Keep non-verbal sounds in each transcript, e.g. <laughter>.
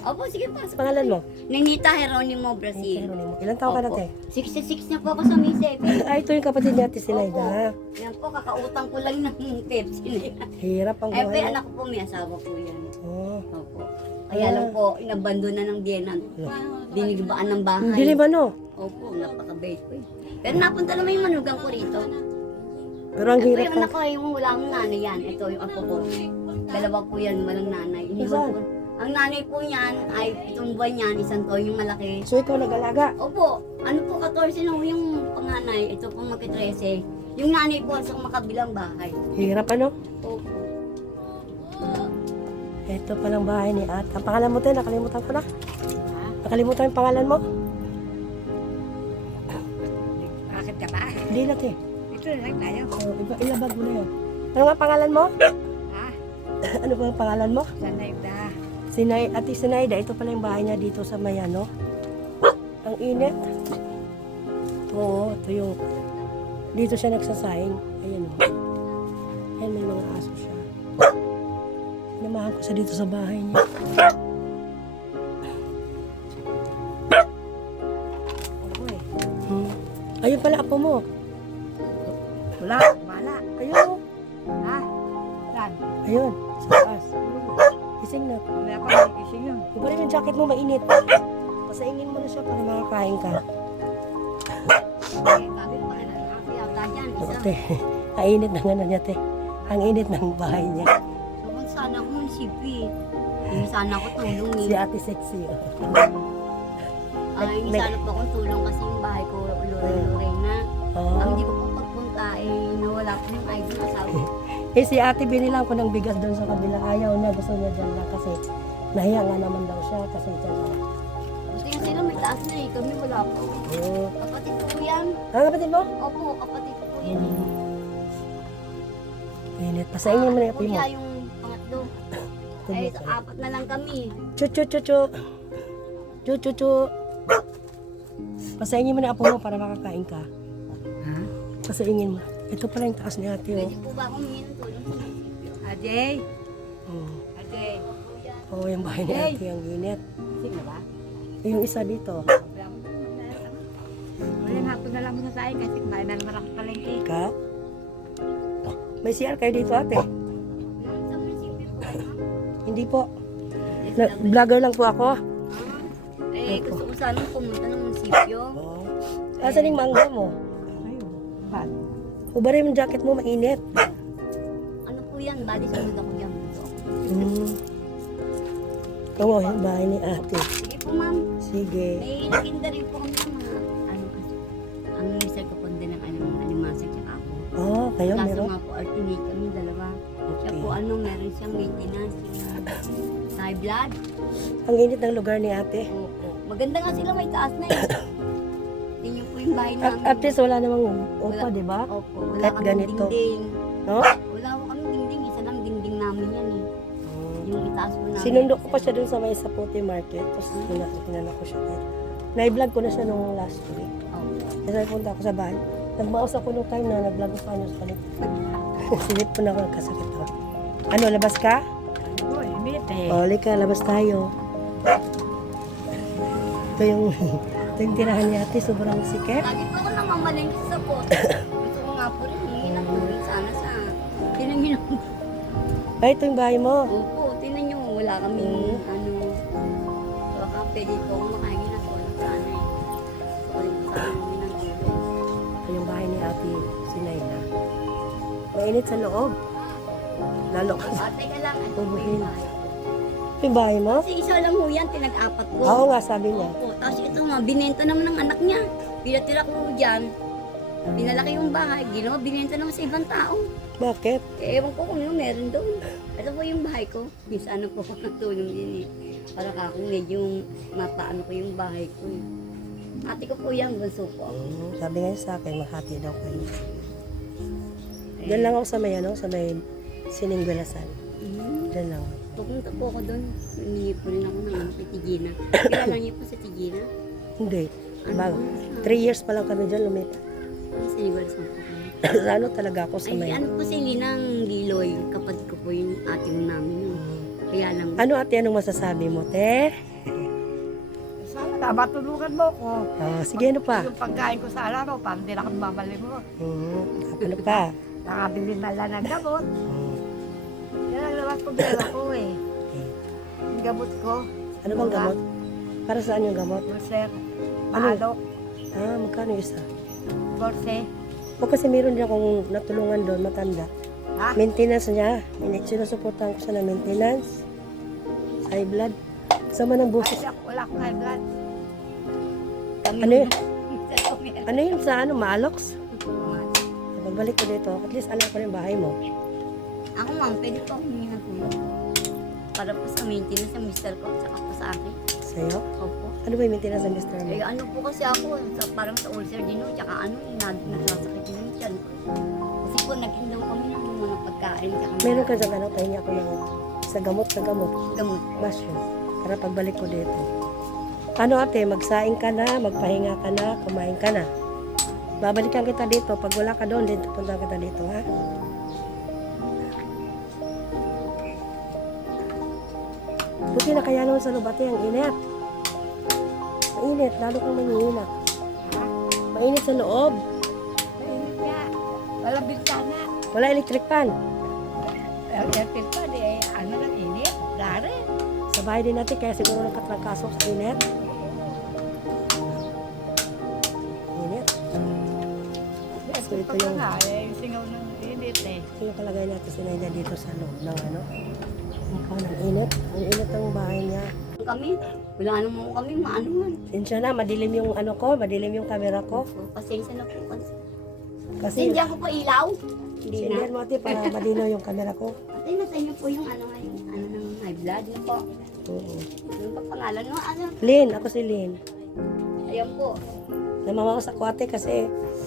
te? Opo, sige pa. Pangalan mo? Ninita Jeronimo, Brazil. Geronimo. Ilan taon ka na, te? 66 na po ako sa May 7. <laughs> Ay, ito yung kapatid ni Ate Sinaida. Yan po, kakautang ko lang ng <laughs> Pepsi na yan. Hirap ang Eh, buhay. anak ko po, may asawa po yan. Oh. Opo. Kaya lang po, inabandon na ng Diana. Dinigibaan ng bahay. Hindi ba, no? Opo, napaka-bait ko eh. Pero napunta naman yung manugang ko rito. Pero ang Ito hirap yung ka. anak ko, yung wala akong nanay yan. Ito yung apo ko. Dalawa po yan, walang nanay. Iniwan Saan? ko. Ang nanay po niyan ay itong buwan niyan, isang to, yung malaki. So, ikaw nag-alaga. Opo, ano po, 14 na yung panganay. Ito po magka-13. Yung nanay po sa makabilang bahay. Hirap, ano? Opo. Ito palang bahay ni At. Ang pangalan mo, te? Nakalimutan ko na. Nakalimutan yung pangalan mo? Bakit ka ba? Hindi na, te. Ito lang tayo. Oh, iba, ilabag mo na yun. Ano nga pangalan mo? Ha? <coughs> ano ba ang pangalan mo? Sanay ba? Sinay, Ate Sinaida, ito pala yung bahay niya dito sa Mayano. Ang init. Oo, ito yung... Dito siya nagsasaing. Ayan o. Ayan, may mga aso siya. Namahan ko siya dito sa bahay niya. Eh. Hmm. Ayun pala, apo mo. Wala. Mainit. Pasaingin mo na siya para makakain ka. Ko. Ate, <laughs> ang init ng ano niya, te. Ang init ng bahay niya. So, sana ako munisipyo eh. Hindi sana ako tulong Si eh. ate sexy. oh. Ay, hindi Nag- sana po akong tulong kasi yung bahay ko, luray-luray na. Ang Oh. hindi ko po pagpunta eh, nawala po yung ID ng asawa ko. <laughs> Eh si ate binilang ko ng bigas doon sa kabila. Ayaw niya, gusto niya dyan lang kasi nahiya nga naman daw siya kasi dyan. Gusto niya sila may taas na eh, kami wala po. Oh. Kapatid ko po yan. Ang kapatid mo? Opo, kapatid ko po yan. eh. Init. Pasaingin mo na yung apoy mo. Kuya yung pangatlo. <coughs> Ay, sa apat na lang kami. Chu chu chu chu. Chu chu chu. Pasaingin mo na apo mo para makakain ka. Ha? Pasaingin mo. Ito pala yung taas ni ate oh. Pwede po ba akong sa munisipyo? Ajay. Oh, Ajay. Oh yung bahay ni ate ang init. Sing na ba? Yung isa dito. Wala hapon na lang mo sa akin kasi kumain na naman ako palengke. Ka? May CR kayo dito ate? Hindi po. Na- vlogger lang po ako. Eh, gusto ko sana pumunta ng munisipyo. Oh. Asan yung mangga mo? Ayun. Ba't? Ubari yung jacket mo, mainit. Ano po yan? Bali sunod ako yan. Hmm. Yung bahay ni ate. Sige po ma'am. Sige. May nakinda rin po kami ng mga ano kasi. Ang mister ko po din ng ano, animasa tsaka ako. Oh, kayo Kaso meron? nga po, artinate kami dalawa. Siya po ano, meron siyang maintenance. Yung high blood. Ang init ng lugar ni ate. Opo. Maganda nga sila, may taas na eh. <coughs> Tingnan po yung bahay At, namin. at least wala namang upa, di ba? Opo, wala Kahit kami ganito. dingding. No? Sinundo ko pa siya dun sa may Sapote Market. Tapos pinala ko siya dito. Na-vlog ko na siya nung last week. Kasi punta ako sa bahay. Nagmaos ako nung time na nag-vlog ko ano sa kanila. <laughs> Silip ko na ako nagkasakit ako. Ano, labas ka? Uy, eh. Oli ka, labas tayo. Ito yung, <laughs> ito yung tirahan ni ate, sobrang sikip. Lagi po ako namamalengke sa pot. <coughs> Gusto ko nga po rin, humingi ng tulong sana sa tinangin ako. Ay, ito yung bahay mo. Opo, wala kaming ano. Baka pwede ko akong makahingi ng tulong sana eh. Rin sana humingi ng tulong. Ito yung bahay ni ate Sinayna. Mainit sa loob. Lalo ka sa Ah, teka lang, ito po yung bahay. Ito yung bahay mo? Kasi isa lang ho yan, tinag-apat ko. Oo nga, sabi niya. Opo, tapos ito nga, binenta naman ng anak niya. Pinatira ko dyan. Pinalaki yung bahay, ginawa, binenta naman sa ibang tao. Bakit? Eh, ewan ko kung ano meron doon. Ito po yung bahay ko. Minsan ano po <laughs> ako nagtulong din eh. Para ka kung medyo mapaano ko yung bahay ko. Ate ko po yan, bunso ko. Hmm, sabi nga sa akin, mahati daw kayo. Eh, Diyan lang ako sa may, ano, sa may Siningwelasan. mm, Diyan lang. Pupunta po ako doon. Humingi po rin ako ng ano kay Tigina. Kilala niyo po sa Tigina? Hindi. Ano Bago. po? Three years pa lang kami dyan lumipat. Ano sa Nibalas po kayo? ano talaga ako sa Ay, may... ano po si Linang Liloy, kapatid ko po yung ate mo namin. Yun. Kaya lang, Ano ate, anong masasabi mo, te? Sana matulungan mo ko. Oh, sige, ano pa? Yung pagkain ko sa araw, parang di na kami mamalimot. Hmm, ano pa? <laughs> Nakabili na lang ng gamot. Hmm. Yan ang naman problema ko eh. Yung gamot ko, Ano bang gamot? Para saan yung gamot? ulcer, Ano? maalok, Ah, magkano yung isa? Borse. O kasi meron din akong natulungan doon, matanda. Ha? Maintenance niya. Sinusuportahan ko siya ng maintenance. High blood. Sama ng Ay, busis. siya, wala akong high blood. kami Ano yun? <laughs> Ano yun sa ano, Maalox? Pagbalik ko dito, at least alam ko na yung bahay mo. Ako ma'am, pwede po akong humingi ng tulong. Para po sa maintenance ng mister ko, tsaka po sa akin. Sa'yo? Opo. Ano ba yung maintenance ng Mr. mo? Eh, ano po kasi ako, sa, parang sa ulcer din, no, tsaka ano, nag, nagsasakit din yung tiyan ko. Kasi po, nag-indaw kami ng mga pagkain, tsaka Meron ka dyan, ano, tayo niya ako ng sa gamot, sa gamot. gamot. Mushroom. Para pagbalik ko dito. Ano ate, magsaing ka na, magpahinga ka na, kumain ka na. Babalikan kita dito. Pag wala ka doon, dito punta kita dito, ha? Buti na kaya naman sa lubati ang init. Mainit, lalo kang manihina. Mainit sa loob. Mainit nga. Walang bintana. Wala electric fan. Electric fan eh, ano lang init. Dari. Sa bahay din natin, kaya siguro nagkatrangkasok sa init. Init. So, ito yung- eh, yung singaw ng init eh. Ito yung kalagay natin si Naida dito sa loob ng ano. Ang ang init. Ang init ng bahay niya. Kami, wala naman kami maanuhan. Sinsya na, madilim yung ano ko, madilim yung camera ko. Pasensya na po kasi. Kasi, Sindihan ko pa ilaw. Hindi na. sindihan mo ate para madino yung camera ko. <laughs> Nasa inyo po yung ano ngayon, ano ng high blood na po. Oo. Ano pa pangalan mo? Ano? Lin, ako si Lin. Ayan po. Namamawas ako ate kasi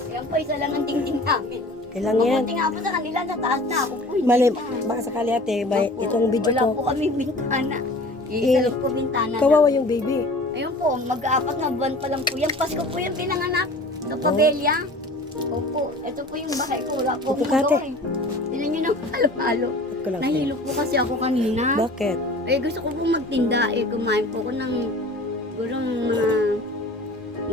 Ayan po, isa lang ang dingding namin. Kailang yan. Mabuti nga po sa kanila, sa taas na ako po. Mali, baka sakali ate, by, Opo. itong video Wala ko, po kami bintana. Eh, Isa lang po bintana. kawawa yung baby. Ayun po, mag-aapat na buwan pa lang po yan. Pasko po yung pinanganak sa Pabelya. Opo, ito po yung bahay ko. Wala po Opo, kate. eh. Tinan nyo ng halo-halo. Lang? Nahilo po kasi ako kanina. Bakit? Eh, gusto ko po magtinda. Eh, kumain po ako ng siguro mga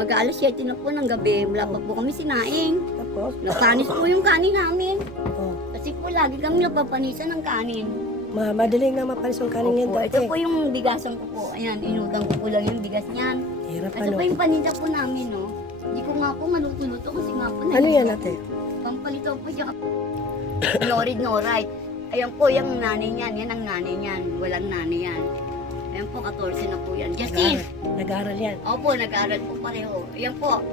mag-aalas 7 na po ng gabi. Wala pa po kami sinaing. Tapos, Napanis po yung kanin namin. oh, Kasi po lagi kami napapanisan ng kanin. ma madaling na mapalis yung kanin yan Opo, dati. ito po yung bigasan ko po. Ayan, inutang ko po lang yung bigas niyan. Hirap Ito ano. po yung paninda po namin, no? Hindi ko nga po maluto-luto kasi nga po Ano yan ate? Pampalito po siya. <coughs> no read, no write. Ayan po, yung nanay niyan. Yan ang nanay niyan. Walang nanay yan. Ayan po, 14 na po yan. Justin! Nag-aaral, yan. Opo, nag-aaral po pareho. Ayan po.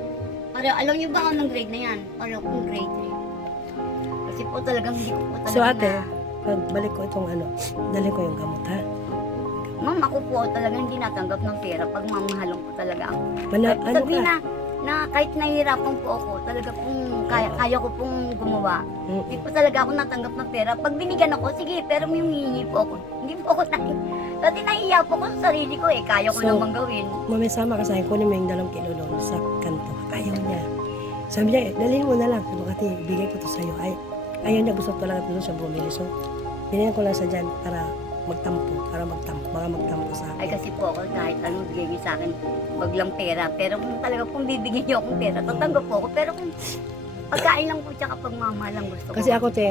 Pareho, alam niyo ba anong grade na yan? Pareho pong grade 3. Kasi po talagang hindi ko po talaga So ate, na... pagbalik ko itong ano, dali ko yung gamot ha. Ma'am, ako po talagang hindi natanggap ng pera pag mamahalong po talaga ako. Mana, Kahit ano sabihin ka? na, na kahit nahihirapan po ako, talaga pong kaya, kaya ko pong gumawa. Mm. Hindi po talaga ako natanggap ng pera. Pag binigyan ako, sige, pero may humihingi po ako. Hindi po ako <laughs> nahi. Dati nahihiya po ako sa sarili ko eh. Kaya ko So, namang gawin. Mamesama ka sa akin, kunin mo yung dalawang kilo doon sa kanto. Ayaw niya. Sabi niya, dalhin mo na lang. Sabi ko, ate, bigay ko to sa'yo. Ay, ayaw niya, gusto ko talaga doon siya bumili. So, binigyan ko lang sa dyan para magtampo, para magtampo, baka magtampo sa Ay akin. kasi po ako kahit anong bigay niyo sa akin, wag lang pera. Pero kung talaga kung bibigyan niyo akong pera, tatanggap po ako. Pero kung pagkain lang po tsaka pagmamahal lang gusto ko. Kasi ako, te,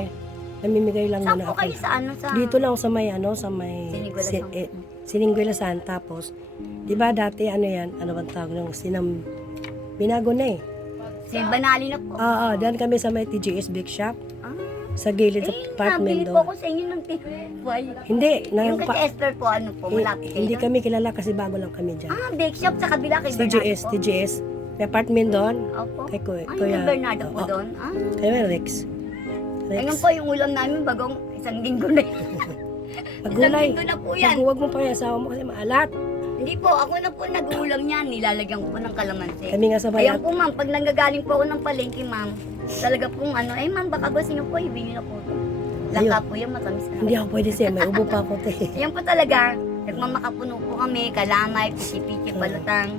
namimigay lang Saan muna po ako. kayo sa ano sa... Dito lang ako sa may, ano, sa may... Siniguelasan. si- eh, Siningguelasan. Tapos, di ba dati, ano yan, ano bang tawag ng sinam... Binago na eh. Si Banali na po. Oo, dyan kami sa may TGS Big Shop. Ah, Sa gilid sa eh, apartment nabili po doon. ako sa inyo ng tiguan. Hindi, Yung nang kay pa, Esther po, ano po, eh, malapit kayo hindi doon? kami kilala kasi bago lang kami dyan. Ah, bake shop sa kabila kay Bernardo TGS, po. TGS. May apartment doon. Opo. Kay Kuya. Ay, Kuya kay Bernardo po Oo, doon. Ah, Kaya Rex. Rex. ayun po yung ulam namin bagong isang linggo na yun. <laughs> isang Pagulay. linggo na po yan. Huwag mo pa yung asawa mo kasi maalat. Hindi po, ako na po nag-uulam yan. Nilalagyan ko po ng kalamansi. Kami nga sa Ayan po ma'am, pag nanggagaling po ako ng palengke ma'am, talaga pong ano, ay ma'am, baka gusto niyo po, ibigin na po. ito. Langka po yan, matamis na. Hindi ako pwede siya. May ubo pa ako. Te. <laughs> Yan po talaga, nagmamakapuno po kami, kalamay, pichi-pichi, balutang.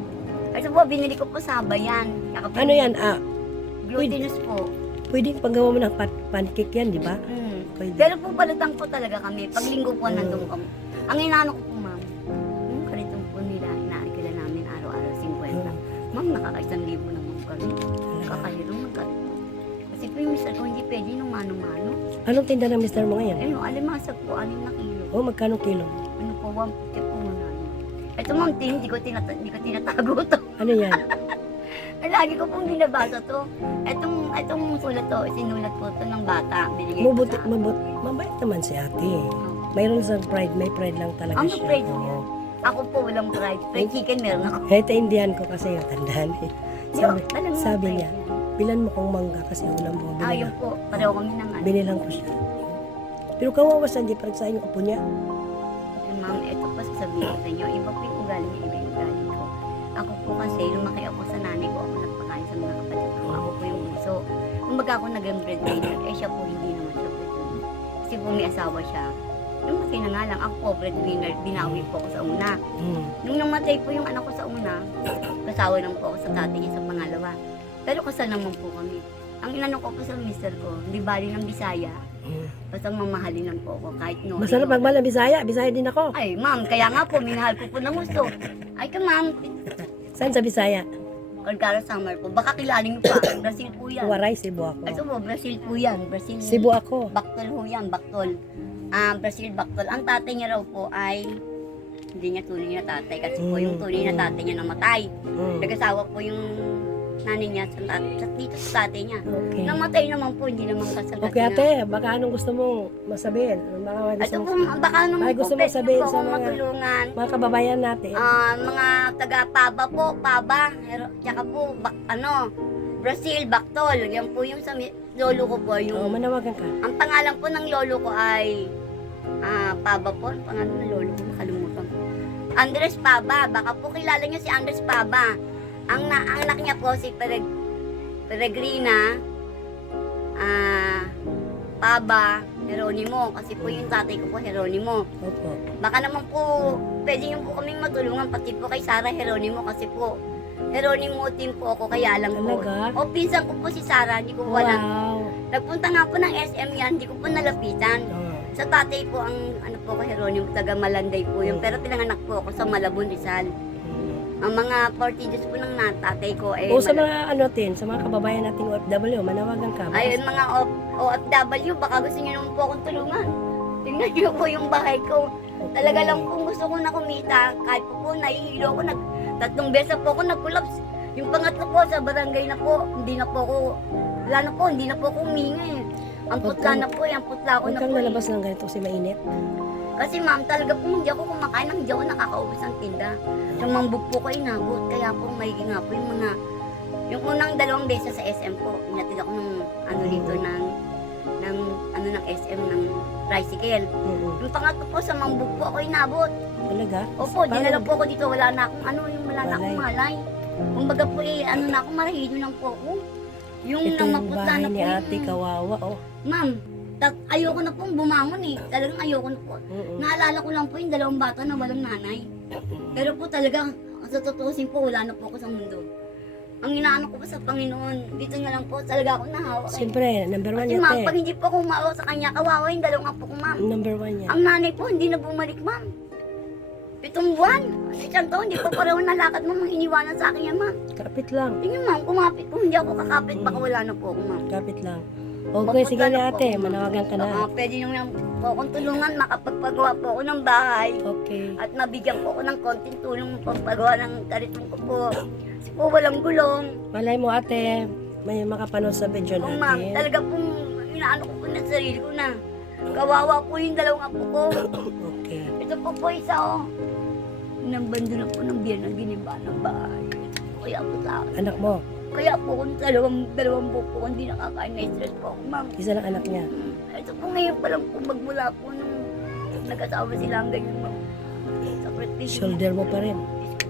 Ay so po, binili ko po sa bayan. Ano yan? Ah, Glutinous po. Pwedeng paggawa mo ng pat- pancake yan, di ba? Mm. Pwede. Pero po balutang po talaga kami. Pag linggo po nandun kami. Ang inaano ko po, ma'am, yung ganitong po nila, inaarkila namin araw-araw 50. Ma'am, nakakaisang libo naman kami. Kakahirong magkat. Kasi po yung mister ko, hindi pwede nung mano-mano. Anong tinda ng mister mo ngayon? Yung alimasag po, anim na kilo. Oh, magkano kilo? Ano po, 150 po muna. Ito ma'am, tin, hindi ko, tinata hindi ko tinatago to. Ano yan? <laughs> Lagi ko pong binabasa to. Itong, itong sulat to, sinulat po to ng bata. Binigay ko Mabuti, sa mabuti. Mabait naman si ate. Mayroon sa pride, may pride lang talaga Ang siya. pride Oo. niya. Ako po, walang pride. Fried chicken meron ako. Kahit naindihan ko kasi yung tandaan eh. Sabi, Yo, talagang sabi pride niya, bilan mo kong mangga kasi ulam mo. Ah, yun po. Pareho kami ng ano. binilang ko siya. Pero kawawa sa hindi pa sa inyo apo niya. Eh, Ma'am, ito po sasabihin ko sa inyo. Iba po yung ugali niya, iba yung ugali ko. Ako po kasi, lumaki ako sa nanay ko. Ako Kumbaga ako naging breadwinner. Eh, siya po hindi naman siya breadwinner. Kasi po may asawa siya. Nung matay na nga lang, ako po breadwinner. Binawi po ako sa una. Hmm. Nung namatay po yung anak ko sa una, kasawa lang po ako sa tatay niya sa pangalawa. Pero kasal naman po kami. Ang inano ko po sa mister ko, di bali ng Bisaya, Hmm. basta mamahalin lang po ako kahit no. Masarap pag malang Bisaya. Bisaya din ako. Ay, ma'am, kaya nga po, minahal ko po ng gusto. Ay ka, ma'am, Saan sa Bisaya? Calgaro Summer po. Baka kilaling niyo pa. <coughs> Brazil po yan. Waray, Cebu ako. Ito po, Brazil po yan. Brazil. Cebu ako. Baktol ho yan, baktol. Ah, Brazil baktol. Ang tatay niya raw po ay hindi niya tunay na tatay kasi po yung tunay na tatay niya namatay. Hmm. Nag-asawa po yung nanay niya sa, sa dito sa tatay niya. Okay. Namatay naman po, hindi naman kasal. Okay ate, baka anong gusto mong masabihin? Ano baka gusto Ito po, mong baka nung Ay, gusto mo pwede sabihin po sa akong mga- matulungan. mga kababayan natin? Ah, mga taga Paba po, Paba, Hero- tsaka po, bak, ano, Brazil, Baktol. Yan po yung sa mi- lolo ko po. Oo, Yung, manawagan ka. ang pangalan po ng lolo ko ay ah, Paba po. Ang pangalan ng lolo ko, nakalimutan ko. Andres Paba. Baka po kilala niyo si Andres Paba. Ang, na, ang anak niya po si Pereg, Peregrina, ah, Paba, Jeronimo. Kasi po yung tatay ko po, Jeronimo. Opo. Baka naman po, pwede niyo po kaming matulungan, pati po kay Sarah Heronimo kasi po, Heronimo team po ako, kaya lang po. Talaga? O, pinsan ko po si Sarah, hindi ko po wala. Wow. Nagpunta nga po ng SM yan, hindi ko po nalapitan. Oo. Sa tatay po, ang ano po ko, Heronimo, taga Malanday po yun. Pero pinanganak po ako sa Malabon, Rizal. Ang mga 40 days po ng natatay ko ay O sa mga ano tin, sa mga kababayan nating OFW, manawagan ka. Baka- Ayun mga O- OFW, baka gusto niyo naman po akong tulungan. Tingnan niyo po yung bahay ko. Talaga lang kung gusto ko na kumita, kahit po po nahihilo ako, nag, tatlong beses po ako nag-collapse. Yung pangatlo po sa barangay na po, hindi na po ako, wala na po, hindi na po ako huminga eh. Ang Huwag putla kang- na po, eh, ang putla ko Huwag na kang po. eh. lalabas ng ganito kasi mainit. Kasi ma'am, talaga po hindi ako kumakain, hindi ako nakakaubos ng tinda. Yung mambog po ko inabot, kaya po may nga po yung mga, yung unang dalawang beses sa SM po, inatid ako ng ano dito ng, ng ano ng SM ng tricycle. Mm-mm. Yung pangatlo po sa mambog po ako inabot. Talaga? Opo, Paano- dinala po ako dito, wala na akong ano, yung wala na akong malay. Kumbaga po eh, ano na ako, marahido lang po ako. Yung Ito yung bahay ni po ate, yung, kawawa, oh. ma'am, tak, ayoko na pong bumangon eh. Talagang ayoko na po. Mm-mm. Naalala ko lang po yung dalawang bata na walang nanay. Pero po talaga, sa tutusin po, wala na po ako sa mundo. Ang inaano ko po sa Panginoon, dito na lang po talaga ako nahawa. kay- Siyempre, number one Kasi yan, ma'am, pag hindi po ako umawa sa kanya, kawawa yung dalawang apo ko, ma'am. Number one yan. Ang nanay po, hindi na bumalik, ma'am. Pitong buwan. Isang taon, hindi po pareho nalakad, ma'am. Ang iniwanan sa akin yan, ma'am. Kapit lang. Tingin, ma'am, kumapit po. Hindi ako kakapit, baka wala na po ako, ma'am. Kapit lang. Okay, sige na ate, ma'am. manawagan ka na. Ah, pwede nyo lang po akong tulungan, makapagpagawa po ako ng bahay. Okay. At mabigyan po ako ng konting tulong pagpagawa ng karitong ko po. Kasi po walang gulong. Malay mo ate, may makapanood sa video Kung ma'am, natin. talaga pong inaano ko po na sarili ko na. Kawawa po yung dalawang apo ko. Okay. Ito po po isa oh. Nambando na po ng biyan ng giniba ng bahay. Kaya po sa akin. Anak mo, Kaya po kung dalawang, dalawang buo po, hindi nakakain na stress po ako, ma'am. isa lang anak niya. Mm, Ito po ngayon pa lang po magmula po nung nag-asawa sila ang ganyan, ma'am. Sakripisyo. Shoulder mo pa rin.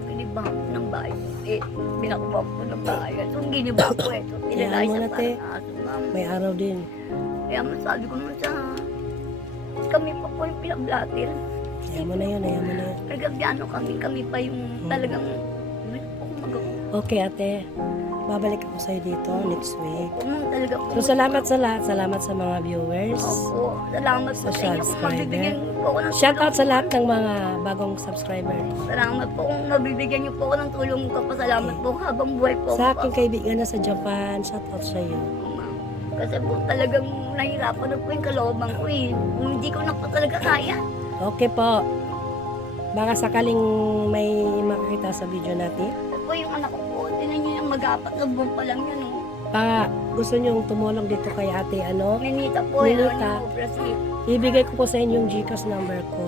Giniba ko ng bahay. Eh, binakuha po ng bahay. Ang giniba ko eh. Mo na, te. parang aso, ma'am. May araw din. Kaya masabi ko naman sa... Kami pa po yung pinablatir. Ayaw mo na yun, ayaw mo na yun. Nagabyano kami, kami pa yung talagang... Ano po kung magawa? Okay ate, babalik ako sa'yo dito next week. Ma'am, talaga po. So, salamat sa lahat. Salamat sa mga viewers. Opo, salamat po Sa inyo. Kung mabibigyan niyo po ako ng Shout out sa lahat ng mga bagong subscriber. Salamat po kung mabibigyan niyo po ako ng tulong ko. Pasalamat po habang buhay po. Sa aking kaibigan na sa Japan, shout out sa iyo. Kasi po talagang nahirapan na po yung kalooban ko eh. Hindi ko na po talaga kaya. Okay po. Baka sakaling may makakita sa video natin. Ito po yung anak ko mag-apat na buwan pa lang yan. Oh. Baka gusto niyong tumulong dito kay ate ano. Ninita po. Ninita. Ninita. Brazil. Ibigay ko po sa inyo yung Gcash number ko.